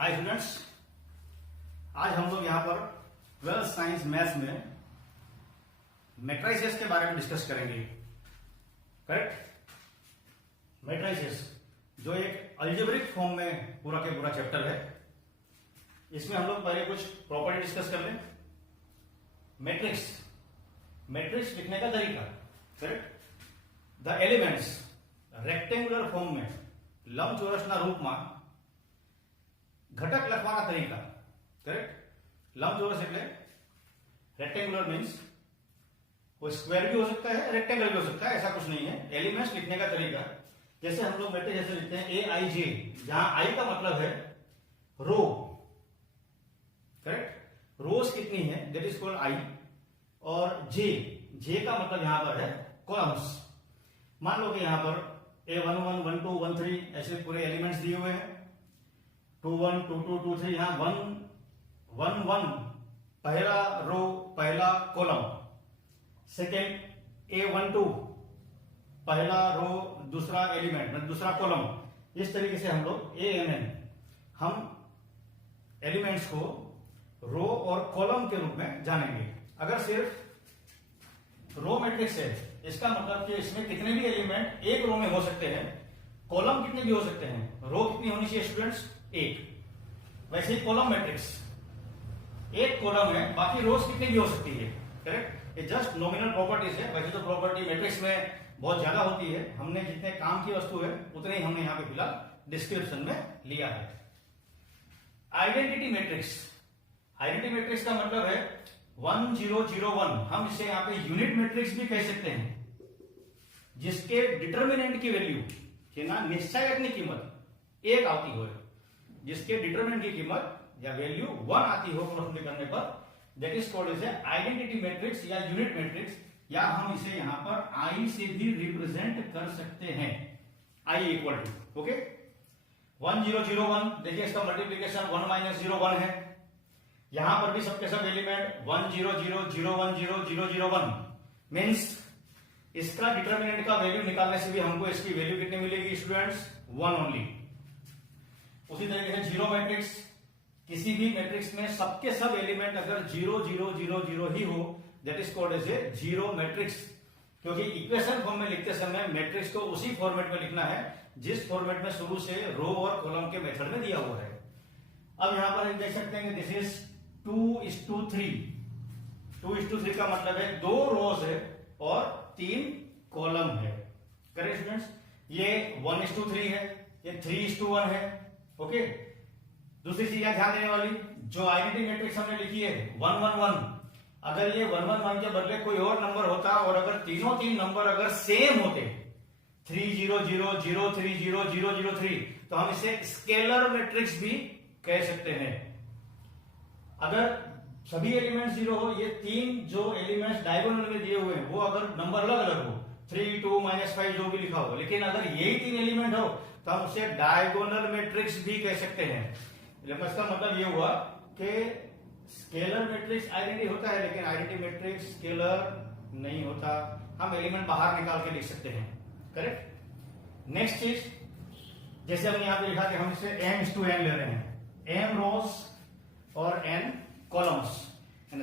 Hi students, आज हम लोग यहाँ पर 12th साइंस मैथ्स में मैट्रिसेस के बारे में डिस्कस करेंगे। करेक्ट? मैट्रिसेस जो एक अलजेब्रिक फॉर्म में पूरा के पूरा चैप्टर है, इसमें हम लोग पहले कुछ प्रॉपर्टी डिस्कस कर लें। मैट्रिक्स मैट्रिक्स लिखने का तरीका। Correct? The elements rectangular form में लंबचौरसના રૂપમાં ઘટક લખવાના તરીકા। करेक्ट? लंबचौरस એટલે रेक्टेंगुलर मीन्स वो स्क्वायर भी हो सकता है, रेक्टेंगल भी हो सकता है, ऐसा कुछ नहीं है। एलिमेंट्स लिखने का तरीका जैसे हम लोग मैट्रिक्स जैसे लिखते हैं AIJ, जहां आई का मतलब है रो। करेक्ट? रोज कितनी है दैट इज कॉल्ड आई, और जे का मतलब यहां पर है कॉलम्स। मान लो कि यहां पर A11, 12, 13 ऐसे पूरे एलिमेंट्स दिए हुए हैं। 21, 22, 23, यहां 1, 1 पहला रो पहला कॉलम। सेकेंड A12 पहला रो दूसरा एलिमेंट मतलब दूसरा कॉलम। इस तरीके से हम लोग ANN हम एलिमेंट्स को रो और कॉलम के रूप में जानेंगे। अगर सिर्फ रो मैट्रिक्स है, इसका मतलब कि इसमें कितने भी एलिमेंट एक रो में हो सकते हैं, कॉलम कितने भी हो सकते हैं। रो कितनी होनी चाहिए स्टूडेंट्स? एक। वैसे ही कॉलम मैट्रिक्स एक कॉलम है, बाकी रोज कितनी भी हो सकती है। करेक्ट? ये जस्ट नॉमिनल प्रॉपर्टीज है। वैसे तो प्रॉपर्टी मैट्रिक्स में बहुत ज्यादा होती है, हमने जितने काम की वस्तु है उतने ही हमने यहां पे फिलहाल डिस्क्रिप्शन में लिया है। Identity matrix. आइडेंटिटी मैट्रिक्स का मतलब है 1 0 0 1। हम इसे यहां पे यूनिट मैट्रिक्स भी कह सकते हैं, जिसके डिटर्मिनेंट की वैल्यू निश्चायकની कीमत एक आती हो, जिसके डिटर्मिनेंट की कीमत या वैल्यू 1 आती हो प्लस करने पर, that is called as identity matrix या यूनिट मैट्रिक्स, या हम इसे यहां पर आई से भी रिप्रेजेंट कर सकते हैं। I equal to okay 1 0 0 1। देखिए इसका मल्टीप्लीकेशन 1 - 0 1 है। यहां पर भी सबके सब एलिमेंट 1 0 0 0 1 0 0 0 1 मीन्स इसका डिटर्मिनेंट का वैल्यू निकालने से भी हमको इसकी वैल्यू कितनी मिलेगी स्टूडेंट्स? 1 ओनली। उसी तरीके से जीरो मैट्रिक्स, किसी भी मैट्रिक्स में सबके सब एलिमेंट अगर 0 0 0 0 ही हो, that is called as a zero matrix. क्योंकि इक्वेशन फॉर्म में लिखते समय मैट्रिक्स को उसी फॉर्मेट में लिखना है जिस फॉर्मेट में शुरू से रो और कॉलम के मेथड में दिया हुआ है। अब यहां पर देख सकते हैं कि दिस इज 2:3। 2:3 का मतलब है 2 रोज है और 3 कॉलम है। Correct students? ये 1:3 है, ये 3:1 है। ओके? दूसरी चीज यहां ध्यान देने वाली, जो आइडेंटिटी मैट्रिक्स हमने लिखी है 1 1 1, अगर ये 1 1 1 के बदले कोई और नंबर होता और अगर तीनों नंबर अगर सेम होते 3 0 0 0 3 0 0 0 3, तो हम इसे स्केलर मैट्रिक्स भी कह सकते हैं। अगर सभी एलिमेंट 0 हो, ये 3 जो एलिमेंट्स डायगोनल में दिए हुए हैं वो अगर नंबर अलग अलग हो, 3 2 -5 जो भी लिखा हो, लेकिन अगर यही 3 एलिमेंट हो तो हम उसे डायगोनल मैट्रिक्स भी कह सकते हैं। इसका मतलब ये हुआ कि स्केलर मैट्रिक्स आइडेंटिटी होता है, लेकिन आइडेंटिटी मैट्रिक्स स्केलर नहीं होता। हम एलिमेंट बाहर निकाल के लिख सकते हैं। करेक्ट? नेक्स्ट चीज, जैसे हमने यहां पे लिखा कि हम इसे m/n ले रहे हैं, m रोज और n columns.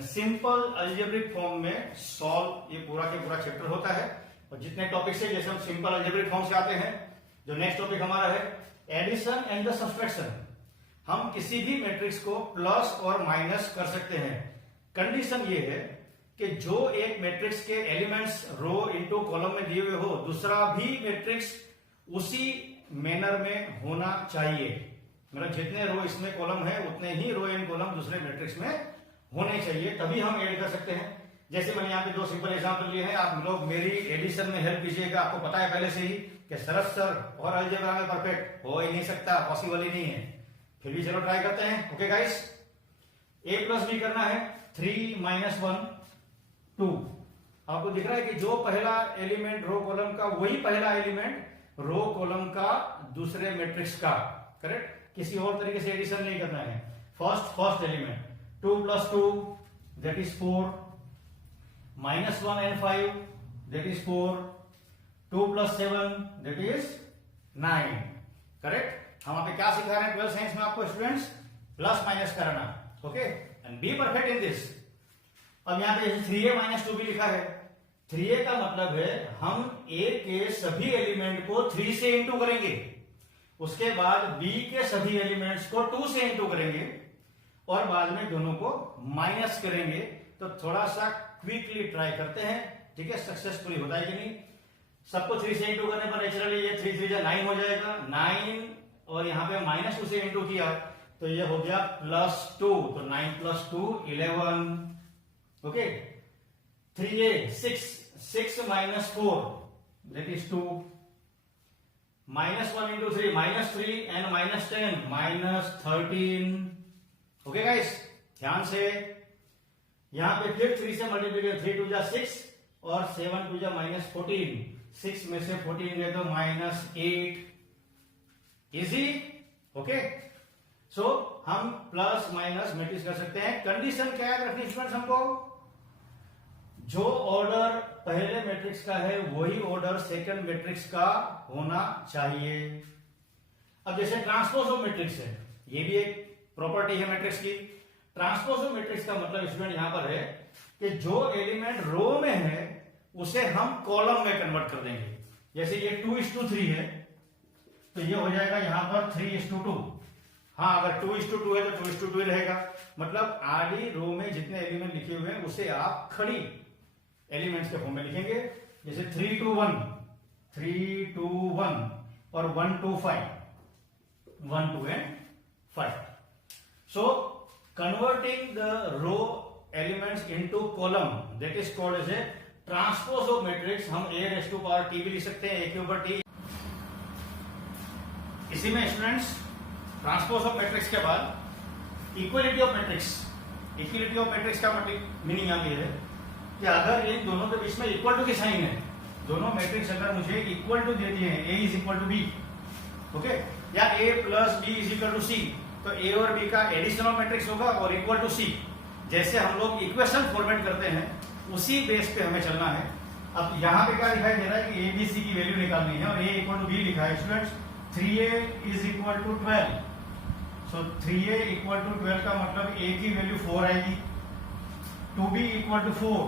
Simple algebraic form में सॉल्व ये पूरा के पूरा चैप्टर होता है। और जितने टॉपिक से जैसे हम सिंपल अलजेब्रिक फॉर्म से आते हैं, जो नेक्स्ट टॉपिक हमारा है एडिशन एंड द सब्ट्रैक्शन। हम किसी भी मैट्रिक्स को प्लस और माइनस कर सकते हैं। कंडीशन ये है कि जो एक मैट्रिक्स के एलिमेंट्स रो इनटू कॉलम में दिए हुए हो, दूसरा भी मैट्रिक्स उसी मैनर में होना चाहिए। मतलब जितने रो इसमें कॉलम है उतने ही रो एंड कॉलम दूसरे मैट्रिक्स में होने चाहिए, तभी हम ऐड कर सकते हैं। जैसे मैंने यहाँ पे 2 सिंपल एग्जांपल लिए हैं, आप लोग मेरी एडिशन में हेल्प कीजिएगा। आपको पता है पहले से ही कि शरद सर और अलजेब्रा में परफेक्ट हो ही नहीं सकता, पॉसिबल ही नहीं है। फिर भी चलो ट्राई करते हैं। ओके गाइस, a + b करना है 3 - 1 2। आपको दिख रहा है कि जो पहला एलिमेंट रो कॉलम का वही पहला एलिमेंट रो कॉलम का दूसरे मैट्रिक्स का। करेक्ट? किसी और तरीके से एडिशन नहीं करना है। First element 2 + 2 that is 4, -1 and 5 that is 4, 2 + 7 that is 9। Correct? हम यहाँ पे क्या सिखा रहे हैं 12th साइंस में आपको स्टूडेंट्स? प्लस माइनस करना, okay, and be perfect in this. अब यहां पे 3a माइनस 2b लिखा है। 3a का मतलब है हम a के सभी एलिमेंट को 3 से इंटू करेंगे, उसके बाद b के सभी एलिमेंट्स को 2 से इंटू करेंगे और बाद में दोनों को माइनस करेंगे। तो थोड़ा सा क्विकली ट्राई करते हैं, ठीक है, सक्सेसफुली होता है कि नहीं। सबको 3 से इंटू करने पर नेचुरली ये 3 3 9 हो जाएगा, 9 और यहां पे माइनस 2 से इंटू किया तो ये हो गया +2, तो 9 + 2 11, okay. 3a 6 minus 4 that is 2, -1 into 3 -3 and -10 -13, okay guys, ध्यान से यहां पे फिर 3 से मल्टीप्लीकेशन, 3 2 जा 6 और 7 2 जा -14, 6 में से 14 गए तो -8, इजी, ओके। सो हम प्लस माइनस मैट्रिक्स कर सकते हैं। कंडीशन क्या है रखनी स्टूडेंट्स, हमको जो ऑर्डर पहले मैट्रिक्स का है वही ऑर्डर सेकंड मैट्रिक्स का होना चाहिए। अब जैसे ट्रांसपोज ऑफ मैट्रिक्स है, ये भी एक प्रॉपर्टी है मैट्रिक्स की। ट्रांसपोज ऑफ मैट्रिक्स का मतलब स्टूडेंट यहां पर है कि जो एलिमेंट रो में है उसे हम कॉलम में कन्वर्ट कर देंगे। जैसे ये 2:3 है तो ये हो जाएगा यहां पर 3:2। हाँ, अगर 2:2 है तो 2:2 ही रहेगा। मतलब आडी रो में जितने एलिमेंट लिखे हुए हैं उसे आप खड़ी एलिमेंट्स के फॉर्म में लिखेंगे। जैसे 3 2 1 3 2 1 और 1 2 5 1 2 and 5। So converting the row elements into column, that is called as a transpose of matrix। हम a raised to power t भी लिख सकते हैं, a के ऊपर t। इसी में स्टूडेंट्स ट्रांसपोज ऑफ मैट्रिक्स के बाद equality of matrix. Equality of matrix का मीनिंग यहां है कि अगर इन दोनों के बीच में इक्वल टू की साइन है, दोनों मैट्रिक्स अगर मुझे इक्वल टू दे दिए हैं, a is equal to b, okay, या a plus b is equal to c, तो a और b का एडिशनल मैट्रिक्स होगा और इक्वल टू c। जैसे हम लोग इक्वेशन फॉर्मेट करते हैं उसी बेस पे हमें चलना है। अब यहां पे क्या दिखाई दे रहा है कि a b c की वैल्यू निकालनी है और a इक्वल टू b लिखा है students. 3a is equal to 12, so 3a equal to 12 का मतलब a की वैल्यू 4 आएगी। 2b equal to 4,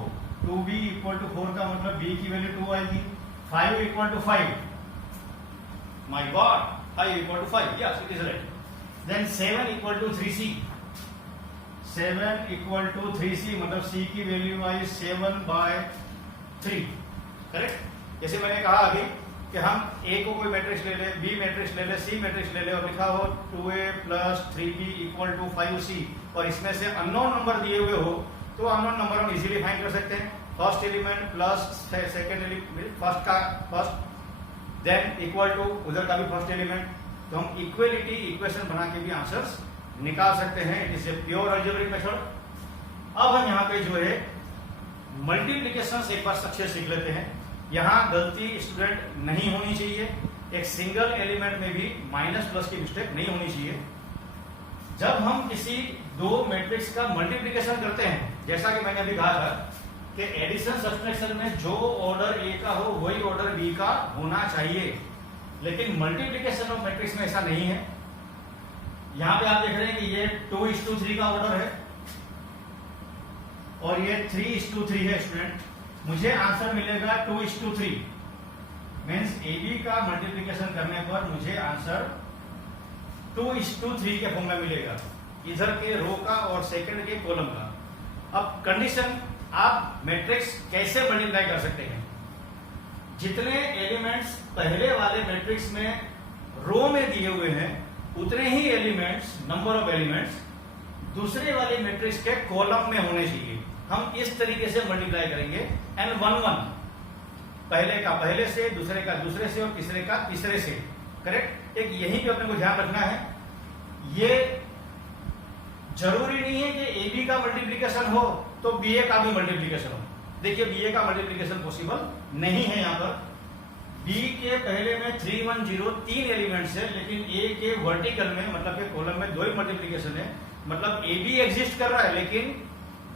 2b equal to 4 का मतलब b की वैल्यू 2 आएगी। 5 equal to 5, my god, 5 equal to 5, yes it is right. Then 7 equal to 3c, 7 equal to 3c मतलब c की वैल्यू आई 7/3, करेक्ट। जैसे मैंने कहा अभी कि हम a को कोई मैट्रिक्स ले ले, b मैट्रिक्स ले ले, c मैट्रिक्स ले ले और लिखा हो 2a plus 3b equal to 5c और इसमें से अननोन नंबर दिए हुए हो तो अननोन नंबर हम इजीली फाइंड कर सकते हैं। First element plus second element, first का फर्स्ट, देन इक्वल टू उधर का भी फर्स्ट एलिमेंट, तो हम इक्वलिटी इक्वेशन बना के भी आंसर्स निकाल सकते हैं। It is a pure algebraic method. अब हम यहाँ पे जो है मल्टीप्लिकेशन एक बार सक्सेस सीख लेते हैं। यहां गलती स्टूडेंट नहीं होनी चाहिए, एक सिंगल एलिमेंट में भी माइनस प्लस की मिस्टेक नहीं होनी चाहिए। जब हम किसी दो मैट्रिक्स का मल्टीप्लिकेशन करते हैं, जैसा कि मैंने अभी कहा था कि एडिशन सब्ट्रैक्शन में जो ऑर्डर ए का हो वही ऑर्डर बी का होना चाहिए, लेकिन मल्टीप्लिकेशन ऑफ मैट्रिक्स में ऐसा नहीं है। यहां पे आप देख रहे हैं कि ये 2:3 का ऑर्डर है और ये 3:3 है स्टूडेंट। मुझे आंसर मिलेगा 2:3, मीन्स ए बी का मल्टीप्लिकेशन करने पर मुझे आंसर 2:3 के फॉर्म में मिलेगा, इधर के रो का और सेकंड के कॉलम का। अब कंडीशन, आप मैट्रिक्स कैसे मल्टीप्लाई कर सकते हैं? जितने एलिमेंट्स पहले वाले मैट्रिक्स में रो में दिए हुए हैं उतने ही एलिमेंट्स, नंबर ऑफ एलिमेंट्स दूसरे वाले मैट्रिक्स के कॉलम में होने चाहिए। हम इस तरीके से मल्टीप्लाई करेंगे n11, पहले का पहले से, दूसरे का दूसरे से और तीसरे का तीसरे से, करेक्ट। एक यहीं पे अपने को ध्यान रखना है, ये जरूरी नहीं है कि ए बी का मल्टीप्लीकेशन हो तो बी ए का भी मल्टीप्लीकेशन हो। देखिए बी ए का मल्टीप्लीकेशन पॉसिबल नहीं है। यहाँ पर बी के पहले में 3 1 0 3 एलिमेंट्स है, लेकिन ए के वर्टिकल में मतलब के कॉलम में 2 ही मल्टीप्लीकेशन है। मतलब ए बी एग्जिस्ट कर रहा है लेकिन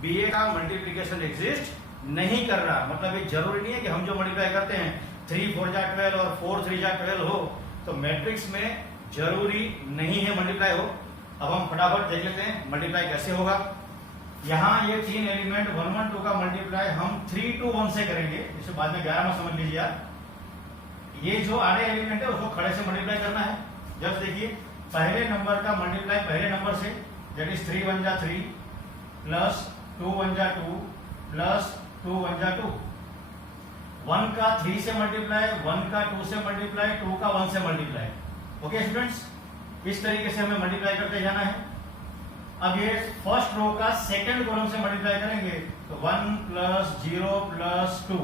बी ए का मल्टीप्लीकेशन एग्जिस्ट नहीं कर रहा। मतलब ये जरूरी नहीं है कि हम जो मल्टीप्लाई करते हैं 3 4 जा 12 और 4 3 जा 12 हो, तो मैट्रिक्स में जरूरी नहीं है मल्टीप्लाई हो। अब हम फटाफट देख लेते हैं मल्टीप्लाई कैसे होगा। यहाँ ये तीन एलिमेंट 1 1 2 का मल्टीप्लाई हम 3 2 1 से करेंगे, इसे बाद में 11 में समझ लीजिए आप। ये जो आधे एलिमेंट है उसको खड़े से मल्टीप्लाई करना है। जब देखिए पहले नंबर का मल्टीप्लाई पहले नंबर से, दैट इज 3 1 जा 3 प्लस 2 1 जा 2 प्लस 2 1 जा 2। 1 का 3 से मल्टीप्लाई, 1 का 2 से मल्टीप्लाई, 2 का 1 से मल्टीप्लाई। ओके स्टूडेंट्स, इस तरीके से हमें मल्टीप्लाई करते जाना है। अब ये फर्स्ट रो का सेकंड कॉलम से मल्टीप्लाई करेंगे तो 1 प्लस 0 प्लस 2,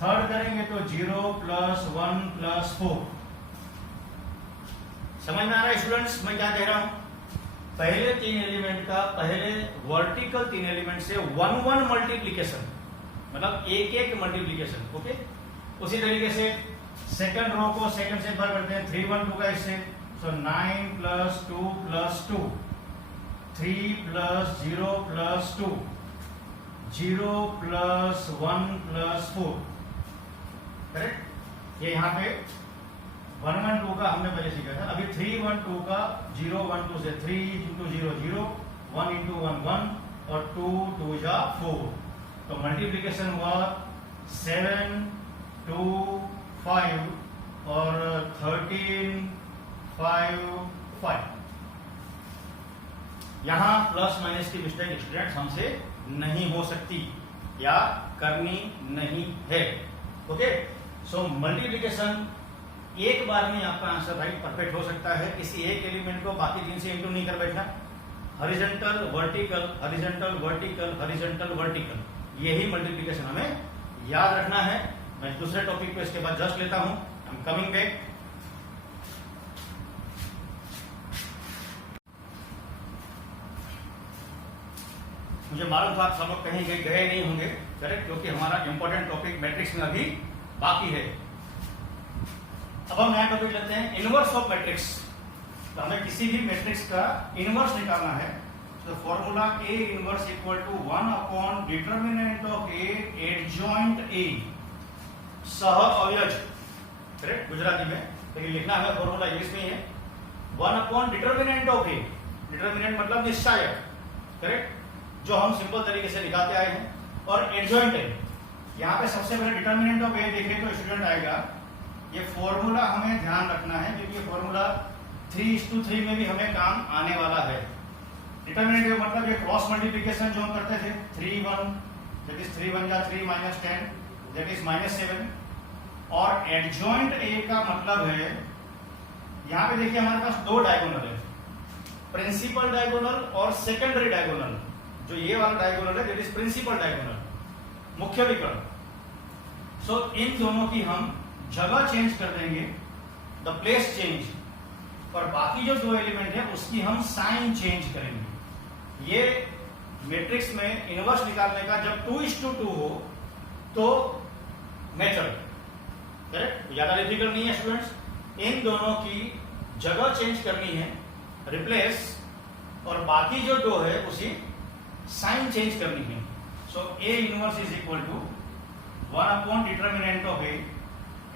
थर्ड करेंगे तो 0 प्लस 1 प्लस 4। समझ में आ रहा है स्टूडेंट्स मैं क्या कह रहा हूं? पहले तीन एलिमेंट का पहले वर्टिकल तीन एलिमेंट से 1 1 मल्टीप्लीकेशन, मतलब एक एक मल्टीप्लीकेशन। ओके, उसी तरीके से सेकंड रो को सेकंड से बार करते हैं 3 1 2 का इससे, सो 9 plus 2 plus 2, 3 plus 0 plus 2, 0 plus 1 plus 4। Correct? ये यहाँ पे 1 1 2 का हमने पहले सीखा था। अभी 3 1 2 का 0 1 2 से 3 इंटू 0 0, 1 इंटू 1 1 और 2 2 जा 4। तो मल्टीप्लीकेशन हुआ 7 2 5 और 13 5 5। यहां प्लस माइनस की मिस्टेक स्टूडेंट हमसे नहीं हो सकती या करनी नहीं है। ओके, सो मल्टीप्लीकेशन एक बार में आपका आंसर राइट परफेक्ट हो सकता है। किसी एक एलिमेंट को बाकी तीन से इंटू नहीं कर बैठना। Horizontal vertical horizontal vertical horizontal vertical, यही मल्टीप्लीकेशन हमें याद रखना है। मैं दूसरे टॉपिक पे इसके बाद जस्ट लेता हूं। I am coming back. मुझे मालूम था आप सब लोग कहीं गए नहीं होंगे, करेक्ट, क्योंकि हमारा इंपॉर्टेंट टॉपिक मैट्रिक्स में अभी बाकी है। अब हम नया टॉपिक लेते हैं, इनवर्स ऑफ मैट्रिक्स। तो हमें किसी भी मैट्रिक्स का इनवर्स निकालना है। तो formula A inverse equal to 1 upon determinant of A adjoint A, सह अव्यज। करेक्ट, गुजराती में, लेकिन लिखना है फॉर्मूला इंग्लिश में ही है। 1 upon determinant of A, determinant मतलब निश्चायक, करेक्ट, जो हम सिंपल तरीके से निकालते आए हैं। और एडजॉइंट A, यहाँ पे सबसे पहले डिटर्मिनेंट ऑफ A देखें तो स्टूडेंट आएगा, ये फॉर्मूला हमें ध्यान रखना है क्योंकि ये फॉर्मूला 3:3 में भी हमें काम आने वाला है। डिटर्मिनेंट मतलब ये क्रॉस मल्टीप्लिकेशन जो हम करते थे 3 1, दैट इज 3 1 जा 3 माइनस 10, दैट इज -7। और एडजॉइंट A का मतलब है, यहाँ पे देखिए हमारे पास दो डायगोनल है, प्रिंसिपल डायगोनल और सेकेंडरी डायगोनल। जो ये वाला डायगोनल है दैट इज प्रिंसिपल डायगोनल, मुख्य विकर्ण। सो इन दोनों की हम जगह चेंज कर देंगे, द प्लेस चेंज, और बाकी जो दो एलिमेंट है उसकी हम साइन चेंज करेंगे। ये मैट्रिक्स में इनवर्स निकालने का जब 2:2 हो तो मेथड, करेक्ट, ज्यादा डिफिकल्ट नहीं है स्टूडेंट्स। इन दोनों की जगह चेंज करनी है, रिप्लेस, और बाकी जो दो है उसी साइन चेंज करनी है। So A inverse is equal to 1 upon determinant of A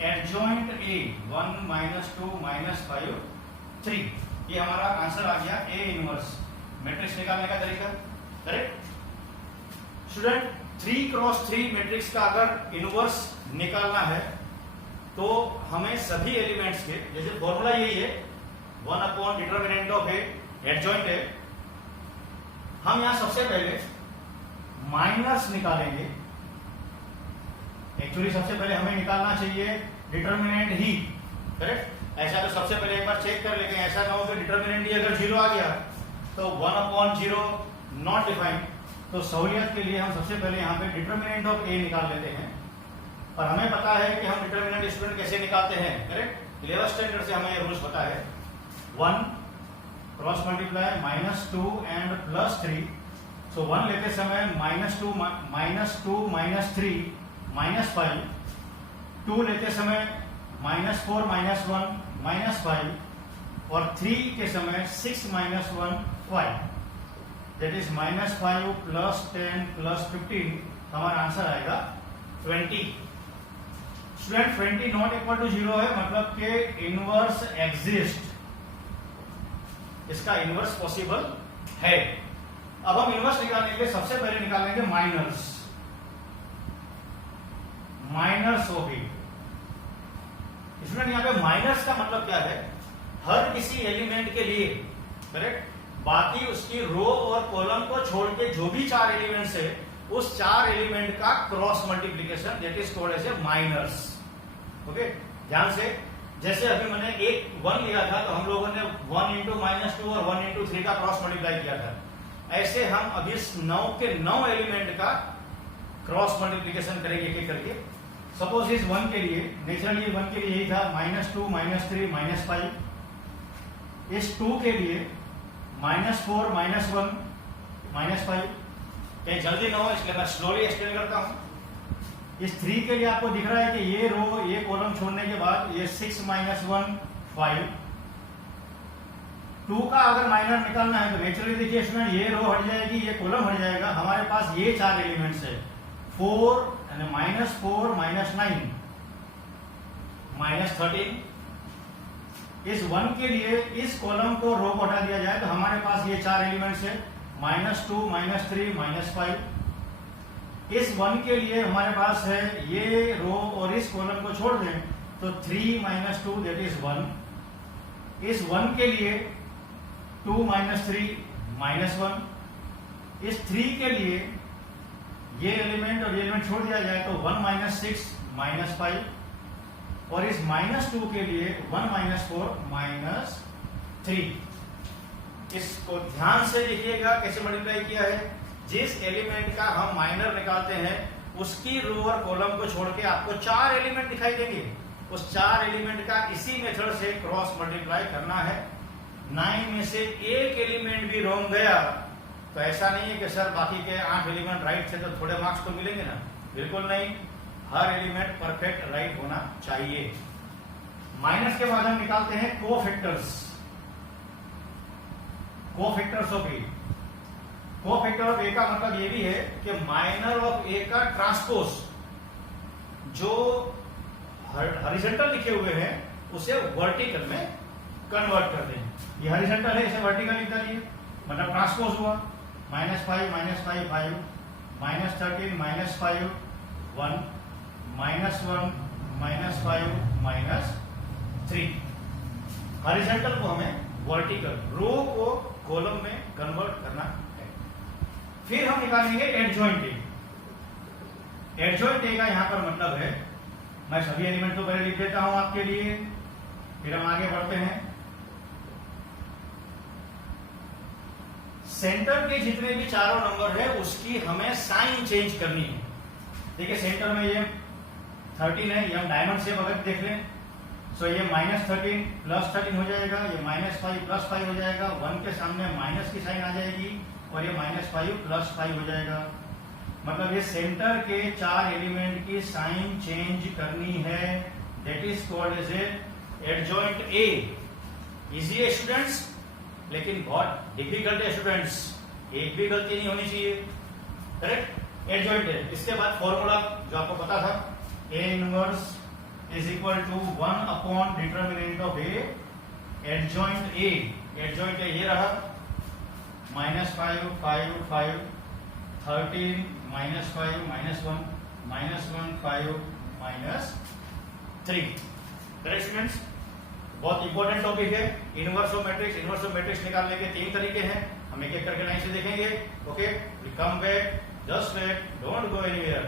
adjoint A 1 -2 -5 3। ये हमारा आंसर आ गया A इनवर्स, मैट्रिक्स निकालने का तरीका, करेक्ट। स्टूडेंट 3x3 मैट्रिक्स का अगर इनवर्स निकालना है तो हमें सभी एलिमेंट्स के, जैसे फॉर्मूला यही है 1 upon determinant of A adjoint A, हम यहां सबसे पहले माइनस निकालेंगे। एक्चुअली सबसे पहले हमें निकालना चाहिए डिटर्मिनेंट ही, करेक्ट। ऐसा तो सबसे पहले एक बार चेक कर लेंगे, ऐसा ना हो कि डिटर्मिनेंट ही अगर 0 आ गया तो 1 अपॉन 0 नॉट डिफाइंड। तो सहूलियत के लिए हम सबसे पहले यहाँ पे डिटर्मिनेंट ऑफ A निकाल लेते हैं। और हमें पता है कि हम डिटर्मिनेंट स्टूडेंट कैसे निकालते हैं, करेक्ट, 11th स्टैंडर्ड से हमें ये रूल्स पता है। 1 क्रॉस मल्टीप्लाई -2 एंड +3। सो 1 लेते समय -2 -3 -5, 2 लेते समय -4 -1 -5, और 3 के समय 6 -1 5, दैट इज -5 + 10 + 15। हमारा आंसर आएगा 20। स्टूडेंट 20 नॉट इक्वल टू 0 है, मतलब के इनवर्स एग्जिस्ट। इसका इनवर्स पॉसिबल है। अब हम इनवर्स निकालने के लिए सबसे पहले निकालेंगे माइनर्स ऑफ ए। स्टूडेंट यहाँ पे माइनस का मतलब क्या है, हर किसी एलिमेंट के लिए, करेक्ट, बाकी उसकी रो और कॉलम को छोड़ के जो भी 4 एलिमेंट्स है उस 4 एलिमेंट का cross multiplication, that is called as a minors. Okay, ध्यान से, जैसे अभी मैंने एक 1 लिया था तो हम लोगों ने 1 इंटू -2 और 1 इंटू 3 का क्रॉस मल्टीप्लाई किया था। ऐसे हम अभी इस 9 के 9 एलिमेंट का क्रॉस मल्टीप्लीकेशन करेंगे एक एक करके। सपोज इस 1 के लिए, नेचुरली 1 के लिए यही था -2 -3 -5। इस 2 के लिए -4 -1 -5। कहीं जल्दी ना हो इसलिए मैं स्लोली एक्सप्लेन करता हूं। इस 3 के लिए आपको दिख रहा है कि ये रो ये कॉलम छोड़ने के बाद ये 6 -1 5। 2 का अगर माइनर निकालना है तो नेचुरली देखिए इसमें ये रो हट जाएगी, ये कॉलम हट जाएगा, हमारे पास ये 4 एलिमेंट्स है, 4 -4 -9 -13। इस 1 के लिए इस कॉलम को रो को हटा दिया जाए तो हमारे पास ये 4 एलिमेंट्स है, -2 -3 -5। इस 1 के लिए हमारे पास है ये रो और इस कॉलम को छोड़ दें तो 3 -2 दैट इज 1। इस 1 के लिए 2 -3 -1। इस 3 के लिए ये एलिमेंट और ये एलिमेंट छोड़ दिया जाए तो 1 -6 -5। और इस -2 के लिए 1 -4 -3। इसको ध्यान से देखिएगा कैसे मल्टीप्लाई किया है। जिस एलिमेंट का हम माइनर निकालते हैं उसकी रो और कॉलम को छोड़ के आपको 4 एलिमेंट दिखाई देंगे, उस 4 एलिमेंट का इसी मेथड से क्रॉस मल्टीप्लाई करना है। 9 में से एक एलिमेंट भी रॉन्ग गया तो ऐसा नहीं है कि सर बाकी के 8 एलिमेंट राइट थे तो थोड़े मार्क्स तो मिलेंगे ना, बिल्कुल नहीं, हर एलिमेंट परफेक्ट राइट होना चाहिए। माइनस के बाद हम निकालते हैं cofactors of A. Cofactor of A का मतलब ये भी है कि माइनर ऑफ ए का ट्रांसपोज जो हॉरिजॉन्टल लिखे हुए हैं उसे वर्टिकल में कन्वर्ट करते हैं। ये हॉरिजॉन्टल है, इसे वर्टिकल लिख दिए, मतलब ट्रांसपोज हुआ। -5 -5 5 -13 -5 1 -1 -5 -3। हॉरिजॉन्टल को हमें वर्टिकल, रो को कॉलम में कन्वर्ट करना है। फिर हम निकालेंगे एडजॉइंट ए। एडजॉइंट ए का यहां पर मतलब है, मैं सभी एलिमेंट को पहले लिख देता हूं आपके लिए, फिर हम आगे बढ़ते हैं। सेंटर के जितने भी चारों नंबर है उसकी हमें साइन चेंज करनी है। देखिए सेंटर में ये 13 है, ये हम डायमंड शेप अगर देख लें तो ये -13 +13 हो जाएगा, ये -5 +5 हो जाएगा, 1 के सामने माइनस की साइन आ जाएगी और ये -5 +5 हो जाएगा। मतलब ये सेंटर के 4 एलिमेंट की साइन चेंज करनी है, that is called as adjoint A. Easy है स्टूडेंट्स, लेकिन बहुत डिफिकल्ट है स्टूडेंट्स, एक भी गलती नहीं होनी चाहिए, करेक्ट। एडजॉइंट है, इसके बाद फॉर्मूला जो आपको पता था, A inverse is equal to 1 upon determinant of A adjoint A। adjoint A ये रहा, -5 5 5 13 -5 -1 -1 5 -3। करेक्ट स्टूडेंट्स, बहुत इंपॉर्टेंट टॉपिक है inverse of matrix. Inverse of matrix निकालने के 3 तरीके हैं, हम एक एक करके लाइन से देखेंगे। Okay, we come back, just wait, don't go anywhere.